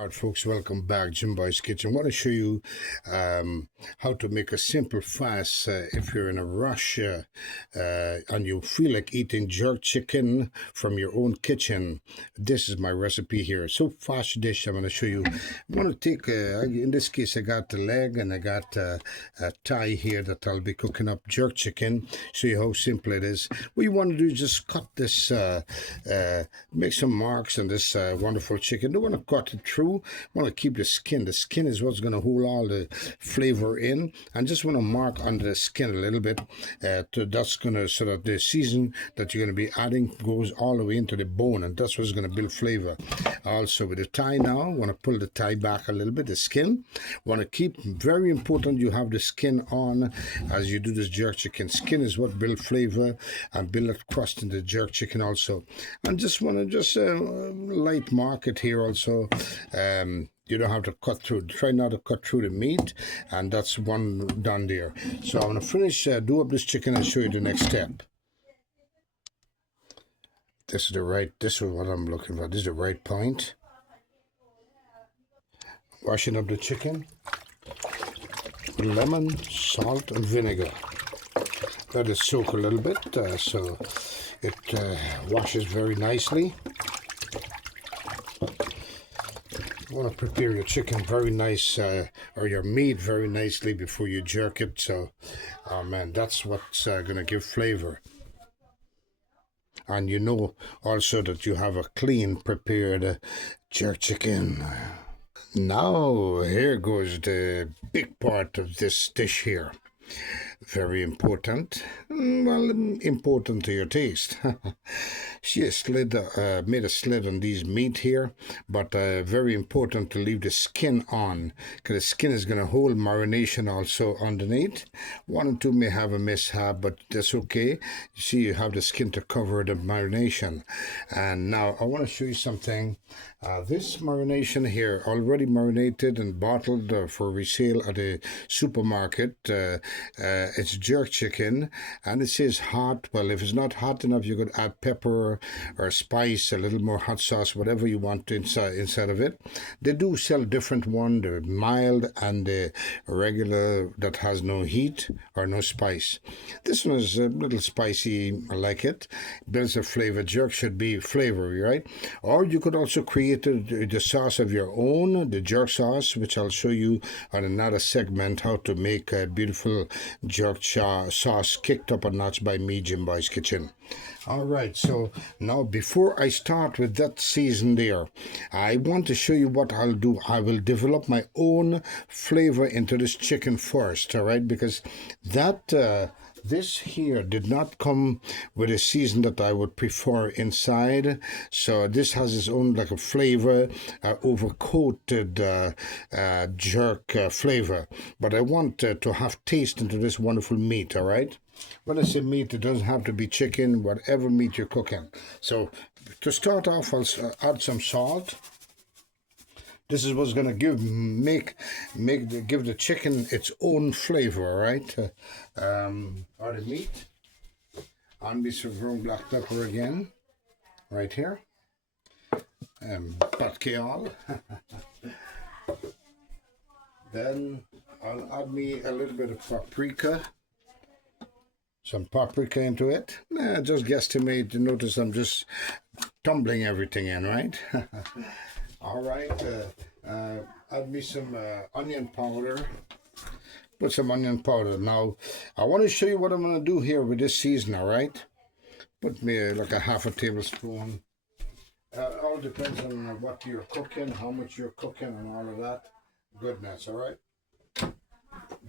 Alright, folks, welcome back. Jim Boy's Kitchen. I want to show you how to make a simple fast if you're in a rush and you feel like eating jerk chicken from your own kitchen. This is my recipe here. So fast dish I'm going to show you. I want to take, in this case, I got the leg and I got a thigh here that I'll be cooking up jerk chicken. Show you how simple it is. What you want to do is just cut this, make some marks on this wonderful chicken. Don't want to cut it through. Want to keep the skin. The skin is what's going to hold all the flavor in, and just want to mark under the skin a little bit. That's going to, so that the season that you're going to be adding goes all the way into the bone, and that's what's going to build flavor. Also with the thigh now, want to pull the thigh back a little bit. The skin, want to keep, very important, you have the skin on as you do this jerk chicken. Skin is what build flavor and build that crust in the jerk chicken also. And just want to just light mark it here also. You don't have to cut through. Try not to cut through the meat, and that's one done there. So I'm going to finish, do up this chicken and show you the next step. This is what I'm looking for. This is the right point. Washing up the chicken with lemon, salt, and vinegar. Let it soak a little bit so it washes very nicely. You want to prepare your chicken very nice, or your meat very nicely before you jerk it. So, oh man, that's what's going to give flavor. And you know also that you have a clean prepared jerk chicken. Now, here goes the big part of this dish here. Very important. Well, important to your taste. She made a slit on these meat here, but very important to leave the skin on, because the skin is going to hold marination also underneath. One or two may have a mishap, but that's okay. You see, you have the skin to cover the marination. And now I want to show you something. This marination here, already marinated and bottled for resale at a supermarket. It's jerk chicken, and it says hot. Well, if it's not hot enough, you could add pepper or spice, a little more hot sauce, whatever you want inside of it. They do sell different one, the mild and the regular that has no heat or no spice. This one is a little spicy. I like it. Builds a flavor. Jerk should be flavory, right? Or you could also create the sauce of your own, the jerk sauce, which I'll show you on another segment, how to make a beautiful jerk sauce kicked up a notch by me, Jim Boy's Kitchen. All right, so now before I start with that season there, I want to show you what I'll do. I will develop my own flavor into this chicken first, all right, because that this here did not come with a season that I would prefer inside. So this has its own like a flavor, overcoated jerk flavor. But I want to have taste into this wonderful meat, all right? When I say meat, it doesn't have to be chicken, whatever meat you're cooking. So to start off, I'll add some salt. This is what's gonna give the chicken its own flavor, right? Or the meat. And be some ground black pepper again, right here. Pat Keal. Then I'll add me a little bit of paprika. Some paprika into it. Just guesstimate. You notice I'm just tumbling everything in, right? All right, add me some onion powder. Put some onion powder. Now, I want to show you what I'm going to do here with this season, all right? Put me like a half a tablespoon. All depends on what you're cooking, how much you're cooking, and all of that goodness, all right?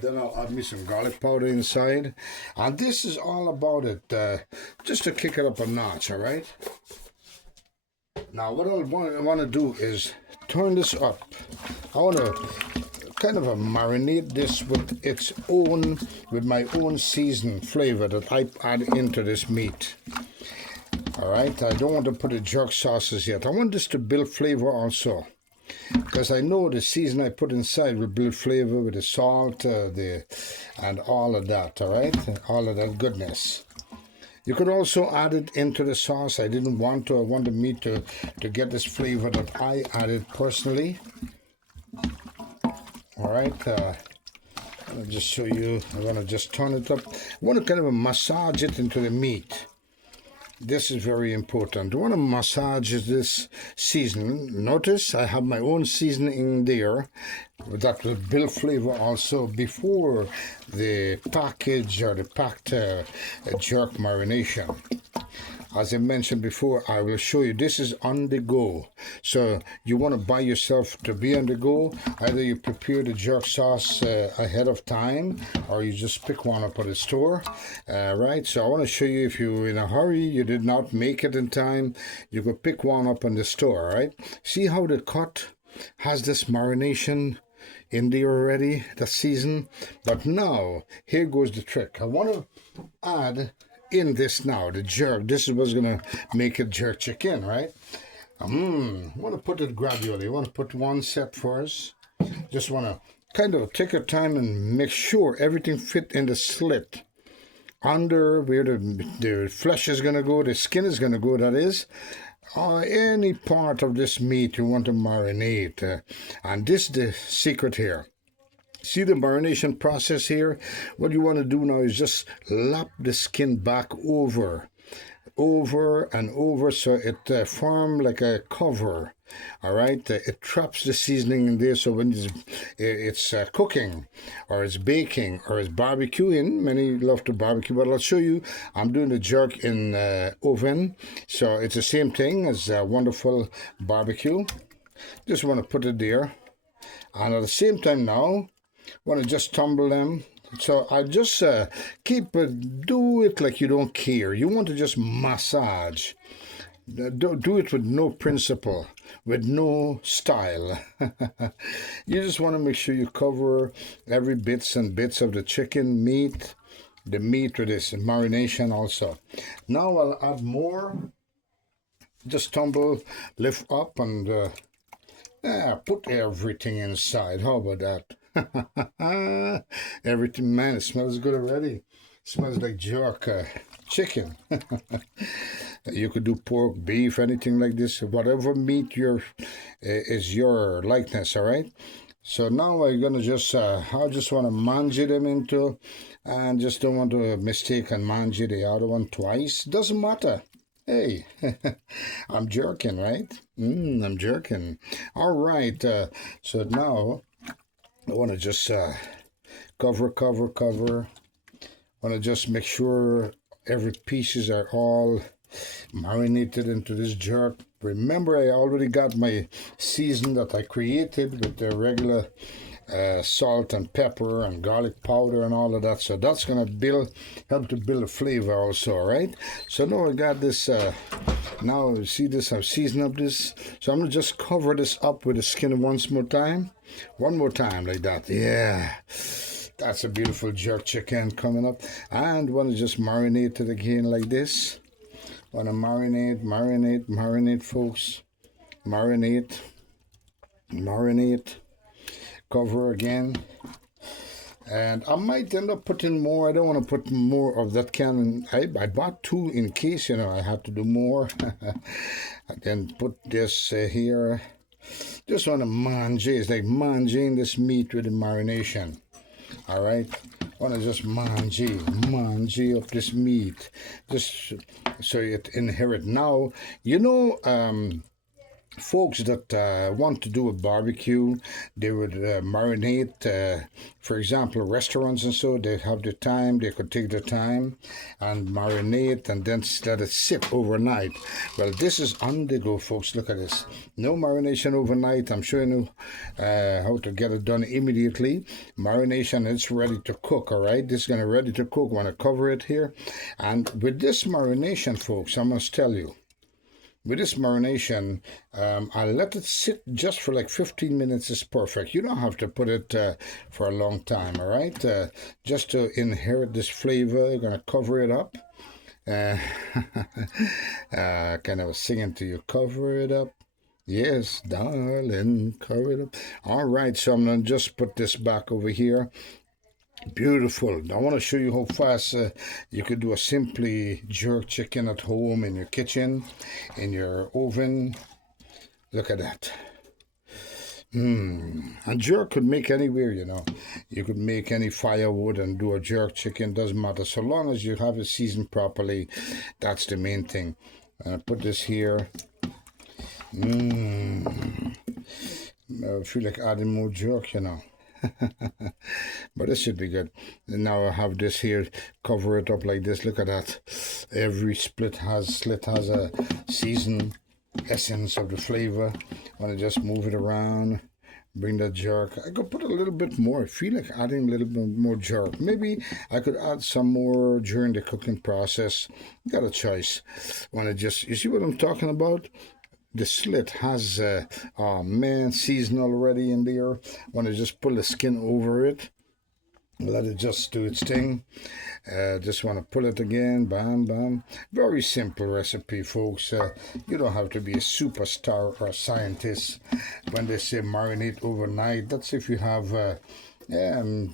Then I'll add me some garlic powder inside. And this is all about it, just to kick it up a notch, all right? Now, what I want to do is turn this up. I want to kind of marinate this with my own seasoned flavor that I add into this meat. All right, I don't want to put the jerk sauces yet. I want this to build flavor also, because I know the season I put inside will build flavor with the salt, and all of that. All right, all of that goodness. You could also add it into the sauce. I didn't want to. I want the meat to get this flavor that I added personally. All right. I'll just show you. I want to just turn it up. I want to kind of massage it into the meat. This is very important. I want to massage this seasoning. Notice I have my own seasoning there that will build flavor also before the package or the packed jerk marination. As I mentioned before, I will show you this is on the go. So you want to buy yourself to be on the go. Either you prepare the jerk sauce ahead of time, or you just pick one up at the store. Right, so I want to show you, if you're in a hurry, you did not make it in time, you could pick one up in the store. Right, see how the cut has this marination in there already, the season. But now here goes the trick. I want to add in this now, the jerk. This is what's gonna make it jerk chicken, right? Want to put it gradually. You want to put one set first. Just want to kind of take your time and make sure everything fit in the slit under where the flesh is gonna go, the skin is gonna go, that is. Any part of this meat you want to marinate, and this is the secret here. See the marination process here? What you want to do now is just lap the skin back over and over, so it forms like a cover. All right, it traps the seasoning in there, so when it's cooking or it's baking or it's barbecuing, many love to barbecue, but I'll show you, I'm doing the jerk in oven, so it's the same thing as a wonderful barbecue. Just want to put it there, and at the same time now want to just tumble them. So I just do it like you don't care. You want to just massage. Do it with no principle, with no style. You just want to make sure you cover every bits and bits of the chicken meat, the meat with this marination also. Now I'll add more. Just tumble, lift up, and put everything inside. How about that? Everything, man, it smells good already. It smells like jerk chicken. You could do pork, beef, anything like this, whatever meat is your likeness. All right, so now I'm gonna just I just want to manji them into, and just don't want to mistake and manji the other one twice. Doesn't matter. Hey, I'm jerking, right? I'm jerking. All right, so now I want to just cover. Want to just make sure every pieces are all marinated into this jerk. Remember, I already got my season that I created with the regular salt and pepper and garlic powder and all of that. So that's gonna help to build a flavor also, right? So now I got this. Now see this, I've seasoned up this. So I'm gonna just cover this up with the skin one more time like that. Yeah, that's a beautiful jerk chicken coming up. And want to just marinate it again like this. Want to marinate, folks. Marinate. Cover again. And I might end up putting more. I don't want to put more of that can. I bought two in case, I have to do more. I then put this here. Just want to mange. It's like manging this meat with the marination. All right. Want to just mange up this meat, just so it inherit. Now, folks that want to do a barbecue, they would marinate. For example, restaurants and so, they have the time, they could take the time and marinate and then let it sit overnight. Well, this is on the go, folks. Look at this. No marination overnight. I'm showing you how to get it done immediately. Marination, it's ready to cook, all right? This is going to ready to cook. Want to cover it here. And with this marination, folks, I must tell you, with this marination, I'll let it sit just for like 15 minutes is perfect. You don't have to put it for a long time, all right? Just to inherit this flavor, you're going to cover it up. Kind of singing to you, cover it up. Yes, darling, cover it up. All right, so I'm going to just put this back over here. Beautiful. I want to show you how fast you could do a simply jerk chicken at home in your kitchen, in your oven. Look at that. And jerk could make anywhere, you know. You could make any firewood and do a jerk chicken, doesn't matter. So long as you have it seasoned properly, that's the main thing. Put this here. I feel like adding more jerk, you know. But this should be good. And now I have this here, cover it up like this. Look at that. Every slit has a season essence of the flavor. I want to just move it around, bring that jerk. I could put a little bit more. I feel like adding a little bit more jerk. Maybe I could add some more during the cooking process. Got a choice. Want to just, you see what I'm talking about? The slit has, oh man, season already in there. Want to just pull the skin over it. Let it just do its thing. Just want to pull it again. Bam, bam. Very simple recipe, folks. You don't have to be a superstar or a scientist when they say marinate overnight. That's if you have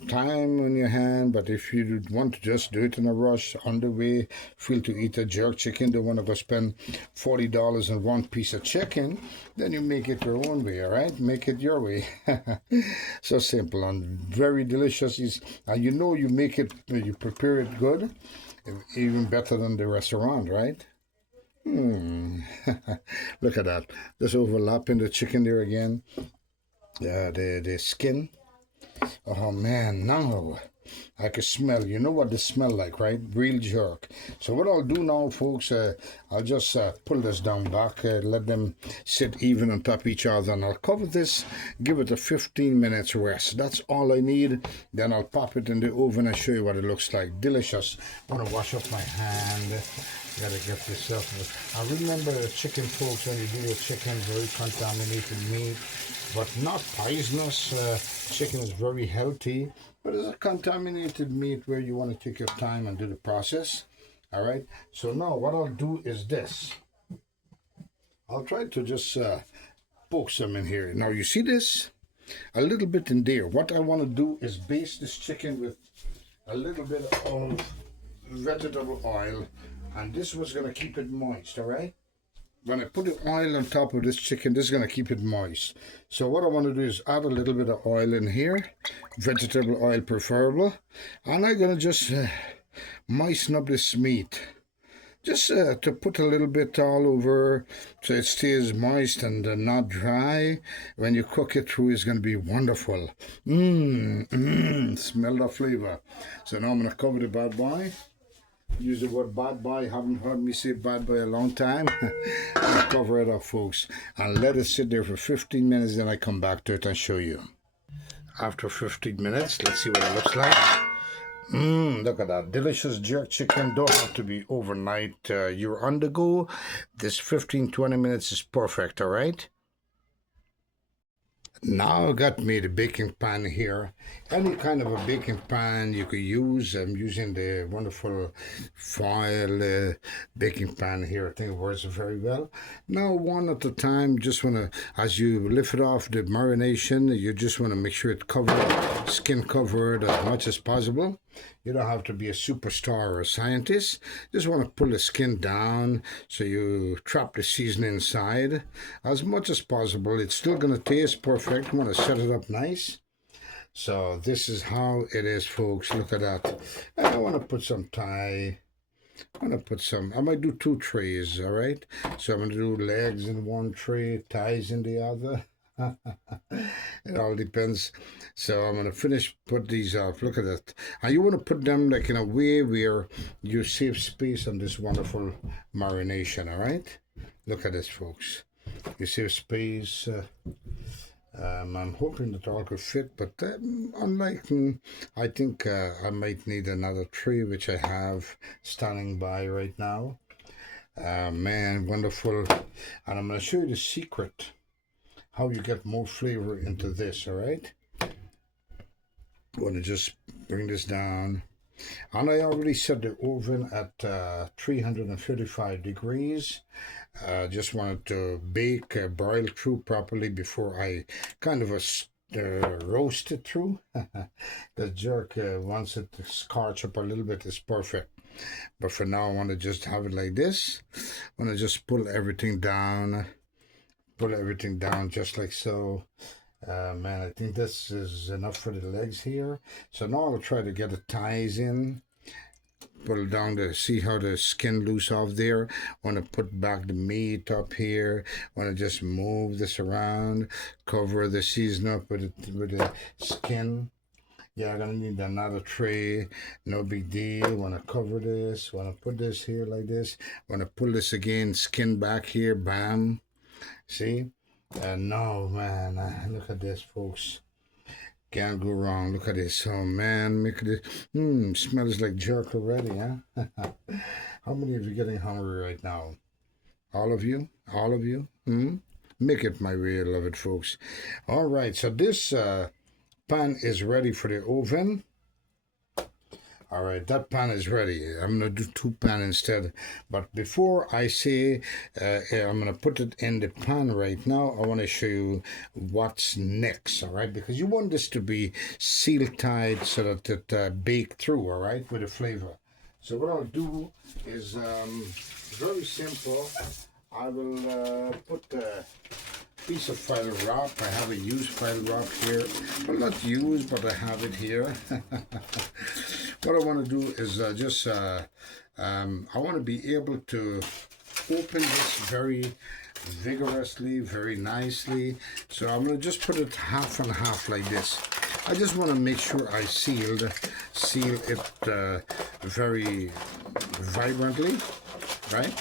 time on your hand. But if you want to just do it in a rush, on the way, feel to eat a jerk chicken, don't want to go spend $40 on one piece of chicken, then you make it your own way, all right? Make it your way. So simple and very delicious. And you know you make it, you prepare it good, even better than the restaurant, right? Look at that. Just overlapping the chicken there again. The skin. Oh man, now I can smell. You know what they smell like, right? Real jerk. So what I'll do now, folks, I'll just pull this down back, let them sit even on top of each other, and I'll cover this, give it a 15 minutes rest. That's all I need. Then I'll pop it in the oven and show you what it looks like. Delicious. I want to wash up my hand. Gotta get this up. I remember chicken, folks, when you do your chicken, very contaminated meat, but not poisonous. Chicken is very healthy, but it's a contaminated meat where you want to take your time and do the process. All right. So now what I'll do is this. I'll try to just poke some in here. Now you see this? A little bit in there. What I want to do is baste this chicken with a little bit of vegetable oil, and this was going to keep it moist, all right? When I put the oil on top of this chicken, this is going to keep it moist. So what I want to do is add a little bit of oil in here, vegetable oil preferable, and I'm going to just moisten up this meat. Just to put a little bit all over so it stays moist and not dry. When you cook it through, it's going to be wonderful. Smell the flavor. So now I'm going to cover the bad boy. Use the word bad boy. Haven't heard me say bad boy a long time. I'll cover it up, folks, and let it sit there for 15 minutes. Then I come back to it and show you. After 15 minutes, let's see what it looks like. Look at that. Delicious jerk chicken. Don't have to be overnight. You're on the go. This 15-20 minutes is perfect, all right? Now I got me the baking pan here. Any kind of a baking pan you could use. I'm using the wonderful foil baking pan here. I think it works very well. Now one at a time, just want to, as you lift it off the marination, you just want to make sure it's covered, skin covered as much as possible. You don't have to be a superstar or a scientist. Just want to pull the skin down so you trap the seasoning inside as much as possible. It's still going to taste perfect. You want to set it up nice. So this is how it is, folks. Look at that. I want to put some Thai. I'm going to put some, I might do 2 trays, all right? So I'm going to do legs in one tray, thighs in the other. It all depends. So I'm going to put these off. Look at that. And you want to put them like in a way where you save space on this wonderful marination, all right? Look at this, folks. You save space. I'm hoping that all could fit, but I think I might need another tray, which I have standing by right now. Man, wonderful. And I'm going to show you the secret, how you get more flavor into this, all right? I want to just bring this down. And I already set the oven at 355 degrees. Just wanted to bake, broil through properly before I kind of roast it through. The jerk, once it scorch up a little bit, is perfect. But for now, I want to just have it like this. I want to just pull everything down just like so. Man, I think this is enough for the legs here. So now I'll try to get the thighs in. Pull down to see how the skin loose off there. Want to put back the meat up here. Want to just move this around. Cover the season up with the skin. Yeah, I'm gonna need another tray. No big deal. Want to cover this. Want to put this here like this. Want to pull this again. Skin back here. Bam. See? No, man. Look at this, folks. Can't go wrong. Look at this. Oh, man. Look at it. Smells like jerk already, huh? How many of you getting hungry right now? All of you? All of you? Make it my way, love it, folks. All right. So this pan is ready for the oven. All right, that pan is ready. I'm going to do 2 pan instead. But before I say I'm going to put it in the pan right now, I want to show you what's next, all right? Because you want this to be seal tight so that it bake through, all right, with the flavor. So what I'll do is very simple. I will put the piece of foil wrap. I have a used foil wrap here. Well, not used, but I have it here. What I want to do is I want to be able to open this very vigorously, very nicely. So I'm going to just put it half and half like this. I just want to make sure I seal it very vibrantly. Right?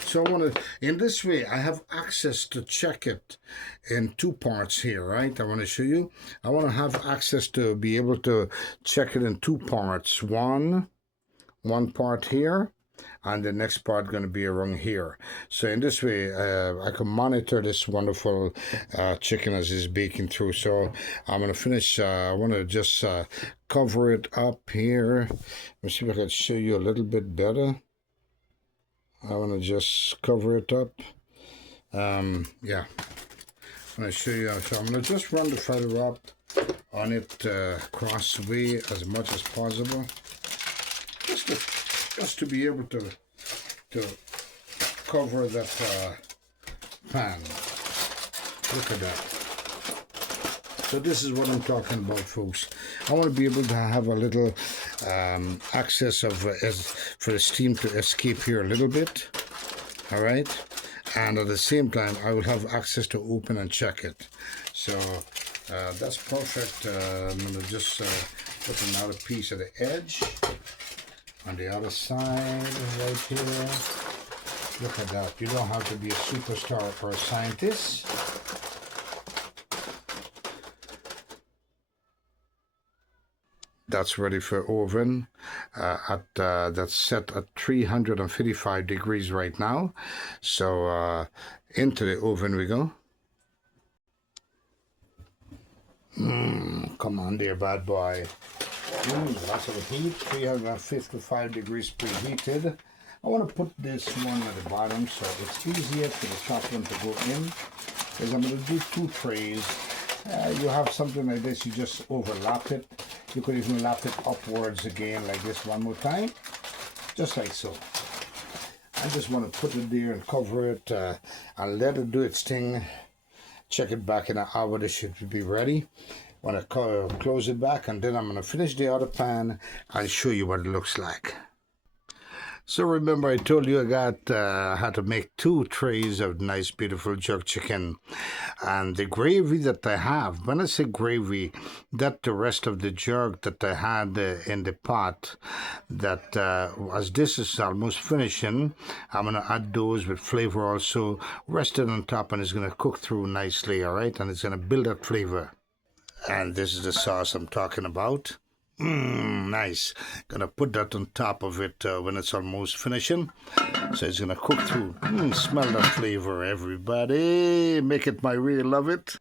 So I want to, in this way, I have access to check it in 2 parts here, right? I want to show you. I want to have access to be able to check it in 2 parts. One part here, and the next part going to be around here. So in this way, I can monitor this wonderful chicken as it's baking through. So I'm going to finish. I want to just cover it up here. Let me see if I can show you a little bit better. I want to just cover it up. Yeah, I'm going to show you. So I'm going to just run the foil wrap on it cross way as much as possible, just to be able to cover that pan. Look at that. So this is what I'm talking about, folks. I want to be able to have a little access of for the steam to escape here a little bit. All right, and at the same time I will have access to open and check it. So that's perfect. I'm going to just put another piece of the edge on the other side right here. Look at that. You don't have to be a superstar or a scientist. That's ready for oven. That's set at 355 degrees right now. So into the oven we go. Come on there, bad boy. Lots of heat, 355 degrees preheated. I want to put this one at the bottom so it's easier for the chocolate to go in. Because I'm going to do 2 trays. You have something like this, you just overlap it. You could even lap it upwards again like this one more time. Just like so. I just want to put it there and cover it and let it do its thing. Check it back in an hour, this should be ready. Want to close it back, and then I'm going to finish the other pan and show you what it looks like. So remember I told you I had to make 2 trays of nice beautiful jerk chicken, and the gravy that I have, when I say gravy, that the rest of the jerk that I had in the pot, that as this is almost finishing, I'm going to add those with flavor also rested on top, and it's going to cook through nicely, all right, and it's going to build that flavor. And this is the sauce I'm talking about. Nice. Gonna put that on top of it when it's almost finishing. So it's gonna cook through. Smell that flavor, everybody. Make it my way, love it.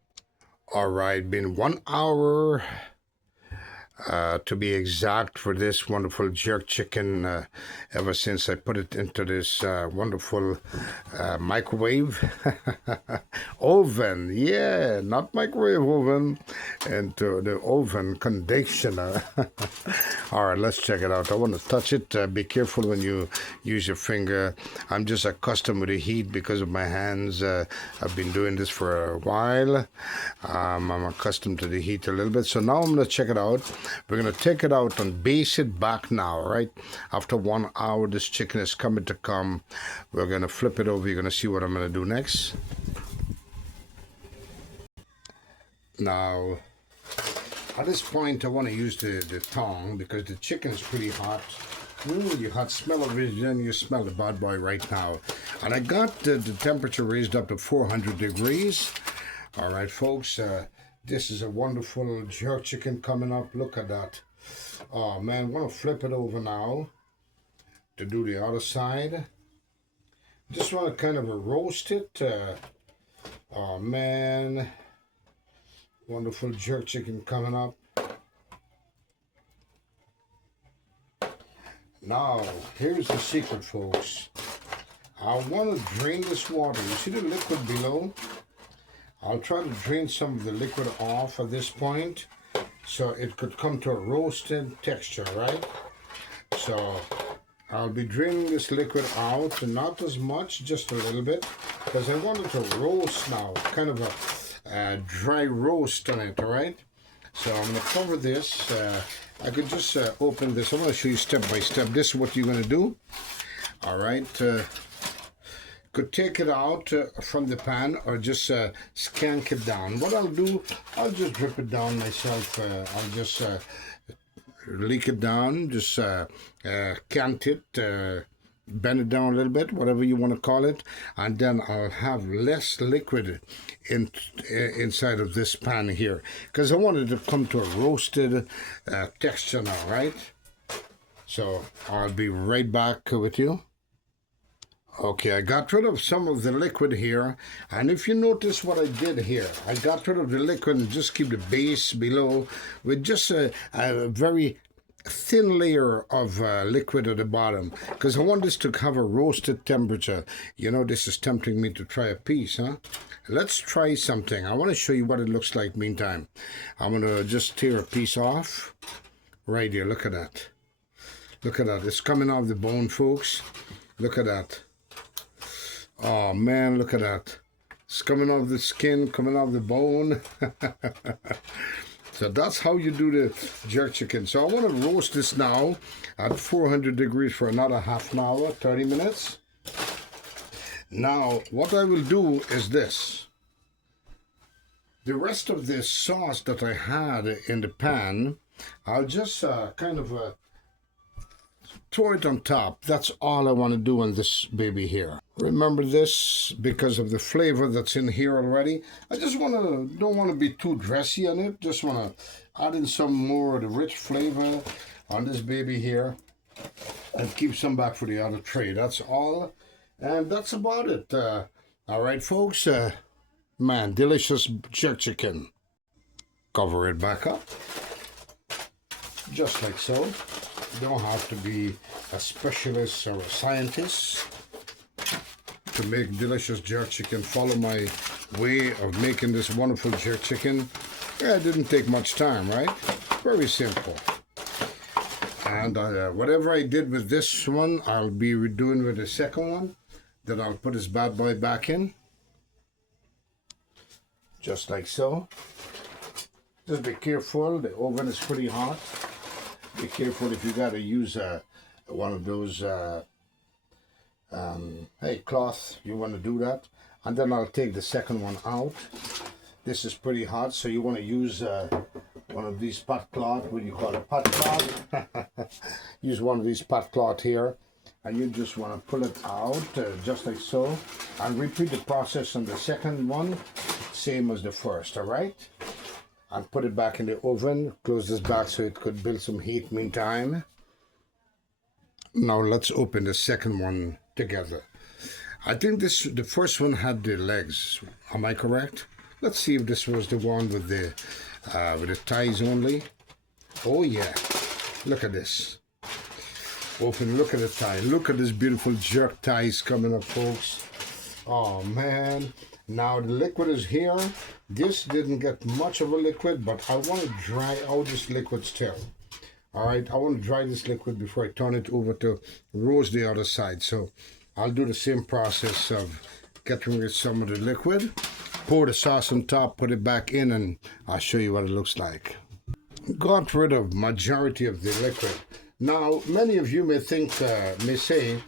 All right, been 1 hour to be exact, for this wonderful jerk chicken, ever since I put it into this wonderful microwave oven. Yeah, not microwave oven, into the oven conditioner. All right, let's check it out. I want to touch it. Be careful when you use your finger. I'm just accustomed with the heat because of my hands. I've been doing this for a while. I'm accustomed to the heat a little bit. So now I'm going to check it out. We're going to take it out and base it back now, right? After 1 hour, this chicken is coming to come. We're going to flip it over. You're going to see what I'm going to do next. Now, at this point, I want to use the tongue because the chicken is pretty hot. Really hot. Smell of it, then you smell the bad boy right now. And I got the temperature raised up to 400 degrees. All right, folks. This is a wonderful jerk chicken coming up. Look at that. Oh, man. I want to flip it over now to do the other side. Just want to kind of roast it. Oh, man. Wonderful jerk chicken coming up. Now, here's the secret, folks. I want to drain this water. You see the liquid below? I'll try to drain some of the liquid off at this point so it could come to a roasted texture, right? So I'll be draining this liquid out, not as much, just a little bit, because I want it to roast now, kind of a dry roast on it, all right? So I'm going to cover this. I could just open this. I'm going to show you step by step. This is what you're going to do. All right. Could take it out from the pan or just skank it down. What I'll do, I'll just drip it down myself. I'll just leak it down, just cant it, bend it down a little bit, whatever you want to call it, and then I'll have less liquid inside of this pan here because I want it to come to a roasted texture now, right? So I'll be right back with you. Okay, I got rid of some of the liquid here, and if you notice what I did here, I got rid of the liquid and just keep the base below with just a very thin layer of liquid at the bottom, because I want this to have a roasted temperature. You know, this is tempting me to try a piece, huh? Let's try something. I want to show you what it looks like meantime. I'm going to just tear a piece off. Right here, look at that. Look at that. It's coming off the bone, folks. Look at that. Oh, man, look at that. It's coming off the skin, coming off the bone. So that's how you do the jerk chicken. So I want to roast this now at 400 degrees for another half an hour, 30 minutes. Now, what I will do is this. The rest of this sauce that I had in the pan, I'll just kind of throw it on top. That's all I want to do on this baby here. Remember this because of the flavor that's in here already. I just don't want to be too dressy on it. Just want to add in some more of the rich flavor on this baby here and keep some back for the other tray. That's all. And that's about it. All right, folks. Man, delicious jerk chicken. Cover it back up. Just like so. You don't have to be a specialist or a scientist to make delicious jerk chicken. Follow my way of making this wonderful jerk chicken. Yeah, it didn't take much time, right? Very simple. And whatever I did with this one, I'll be redoing with the second one. Then I'll put this bad boy back in. Just like so. Just be careful, the oven is pretty hot. Be careful if you got to use one of those cloth, you want to do that. And then I'll take the second one out. This is pretty hot, so you want to use one of these pot cloth. What do you call it? Pot cloth. Use one of these pot cloth here, and you just want to pull it out just like so, and repeat the process on the second one, same as the first. All right. And put it back in the oven. Close this back so it could build some heat meantime. Now let's open the second one together. I think the first one had the legs. Am I correct? Let's see if this was the one with the ties only. Oh yeah, look at this. Open, look at the thigh. Look at this beautiful jerk thighs coming up, folks. Oh man. Now the liquid is here. This didn't get much of a liquid, but I want to dry out this liquid still. All right, I want to dry this liquid before I turn it over to roast the other side. So I'll do the same process of getting rid of some of the liquid. Pour the sauce on top, put it back in, and I'll show you what it looks like. Got rid of majority of the liquid. Now, many of you may think, may say,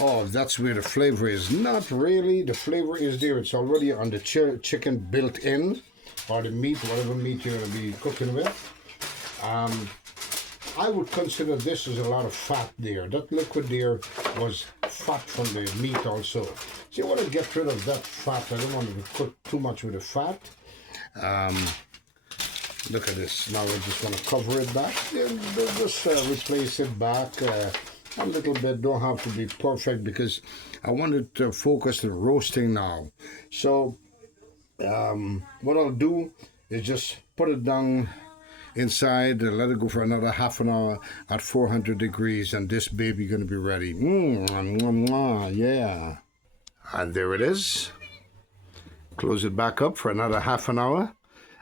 oh, that's where the flavor is. Not really. The flavor is there. It's already on the chicken built in, or the meat, whatever meat you're going to be cooking with. I would consider this as a lot of fat there. That liquid there was fat from the meat also. So you want to get rid of that fat. I don't want to cook too much with the fat. Look at this. Now I just want to cover it back. Just replace it back a little bit. Don't have to be perfect because I wanted to focus on roasting now. So what I'll do is just put it down inside and let it go for another half an hour at 400 degrees, and this baby gonna be ready. Yeah. And there it is. Close it back up for another half an hour,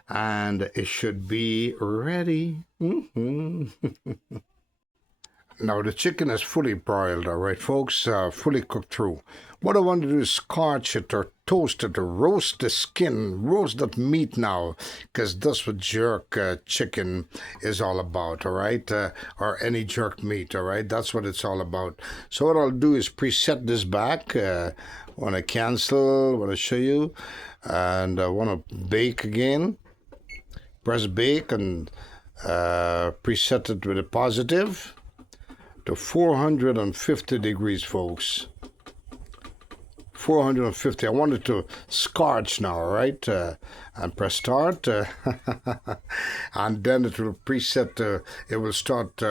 and it should be ready. Now the chicken is fully broiled, all right, folks, fully cooked through. What I want to do is scorch it or toast it or roast the skin, roast that meat now, because that's what jerk chicken is all about, all right, or any jerk meat, all right, that's what it's all about. So what I'll do is preset this back. Want to cancel, want to show you, and I want to bake again. Press bake and preset it with a positive to 450 degrees, folks. 450. I want it to scorch now, right? And press start. And then it will preset, it will start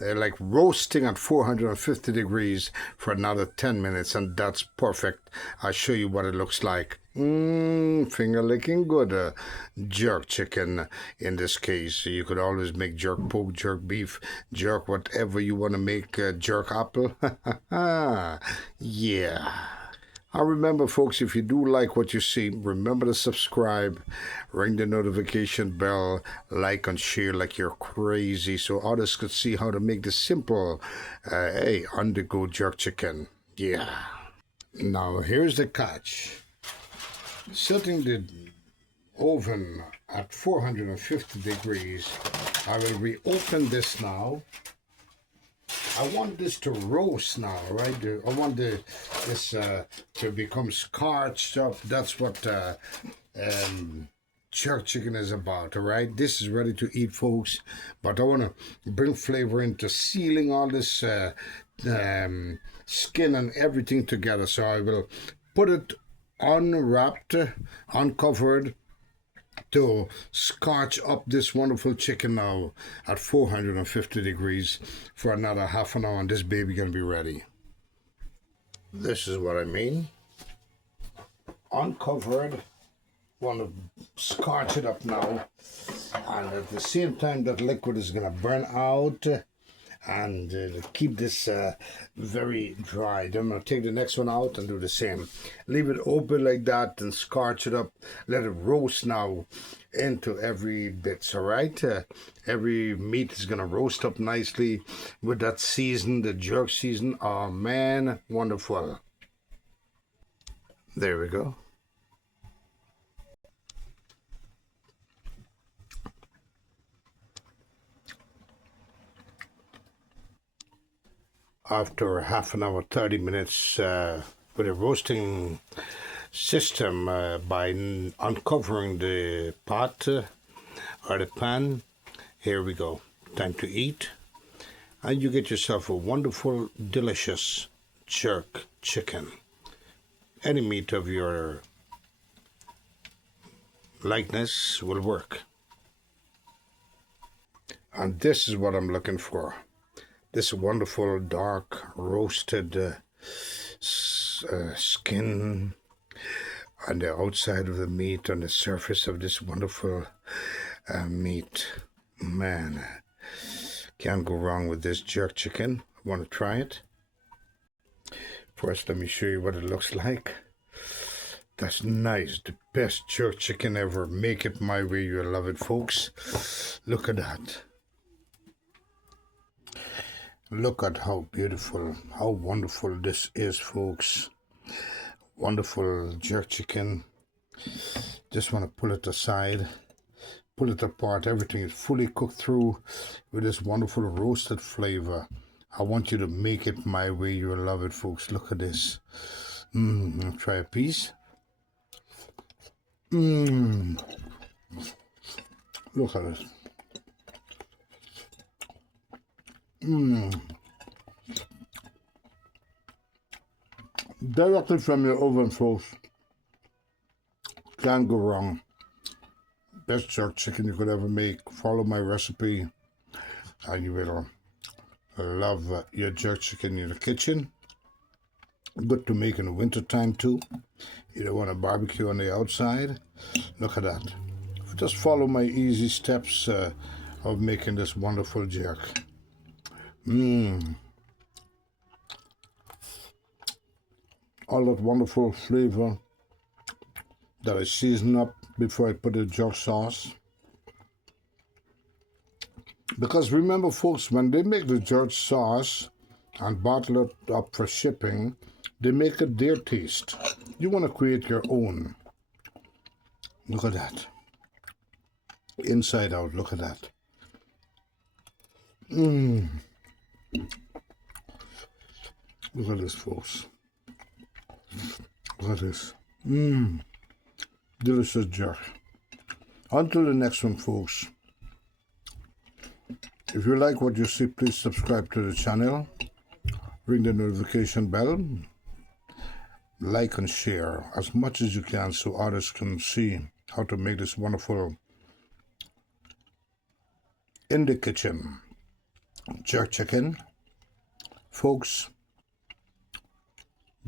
like roasting at 450 degrees for another 10 minutes. And that's perfect. I'll show you what it looks like. Finger licking good. Jerk chicken in this case. You could always make jerk pork, jerk beef, jerk whatever you want to make, jerk apple. Yeah. I remember, folks, if you do like what you see, remember to subscribe, ring the notification bell, like and share like you're crazy so others could see how to make this simple, on-the-go jerk chicken. Yeah. Now, here's the catch. Setting the oven at 450 degrees, I will reopen this now. I want this to roast now, right? I want this to become scorched up. That's what jerk chicken is about, all right? This is ready to eat, folks. But I want to bring flavor into sealing all this skin and everything together. So I will put it unwrapped, uncovered, to scorch up this wonderful chicken now at 450 degrees for another half an hour, and this baby gonna be ready. This is what I mean. Uncovered. Want to scorch it up now, and at the same time that liquid is gonna burn out and keep this very dry. Then I'm going to take the next one out and do the same. Leave it open like that and scorch it up. Let it roast now into every bits, all right? Every meat is going to roast up nicely with that season, the jerk season. Oh, man, wonderful. There we go. After half an hour, 30 minutes with a roasting system by uncovering the pot or the pan. Here we go. Time to eat. And you get yourself a wonderful, delicious jerk chicken. Any meat of your likeness will work. And this is what I'm looking for. This wonderful dark roasted skin on the outside of the meat, on the surface of this wonderful meat. Man, Can't go wrong with this jerk chicken. Want to try it? First, let me show you what it looks like. That's nice. The best jerk chicken ever. Make it my way. You'll love it, folks. Look at that. Look at how beautiful, how wonderful this is, folks. Wonderful jerk chicken. Just want to pull it aside, pull it apart. Everything is fully cooked through with this wonderful roasted flavor. I want you to make it my way. You'll love it, folks. Look at this. Try a piece. Look at it. Directly from your oven, folks. Can't go wrong. Best jerk chicken you could ever make. Follow my recipe and you will love your jerk chicken in the kitchen. Good to make in the winter time too. You don't want to barbecue on the outside. Look at that. Just follow my easy steps of making this wonderful jerk. All that wonderful flavor that I season up before I put the jerk sauce. Because remember, folks, when they make the jerk sauce and bottle it up for shipping, they make it their taste. You want to create your own. Look at that. Inside out, look at that. Look at this, folks. Look at this. Delicious jerk. Until the next one, folks. If you like what you see, please subscribe to the channel. Ring the notification bell. Like and share as much as you can so others can see how to make this wonderful in the kitchen jerk chicken. Folks,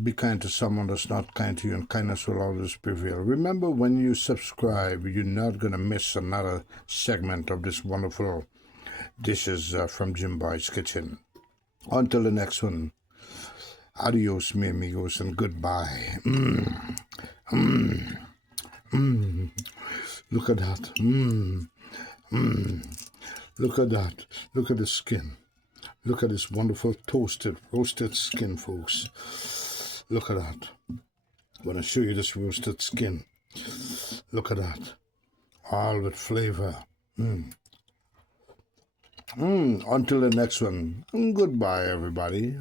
be kind to someone that's not kind to you, and kindness will always prevail. Remember, when you subscribe, you're not going to miss another segment of this wonderful dishes from Jim Boy's Kitchen. Until the next one, adios, mi amigos, and goodbye. Look at that. Look at that. Look at the skin. Look at this wonderful toasted, roasted skin, folks. Look at that. I want to show you this roasted skin. Look at that. All with flavor. Until the next one. Goodbye, everybody.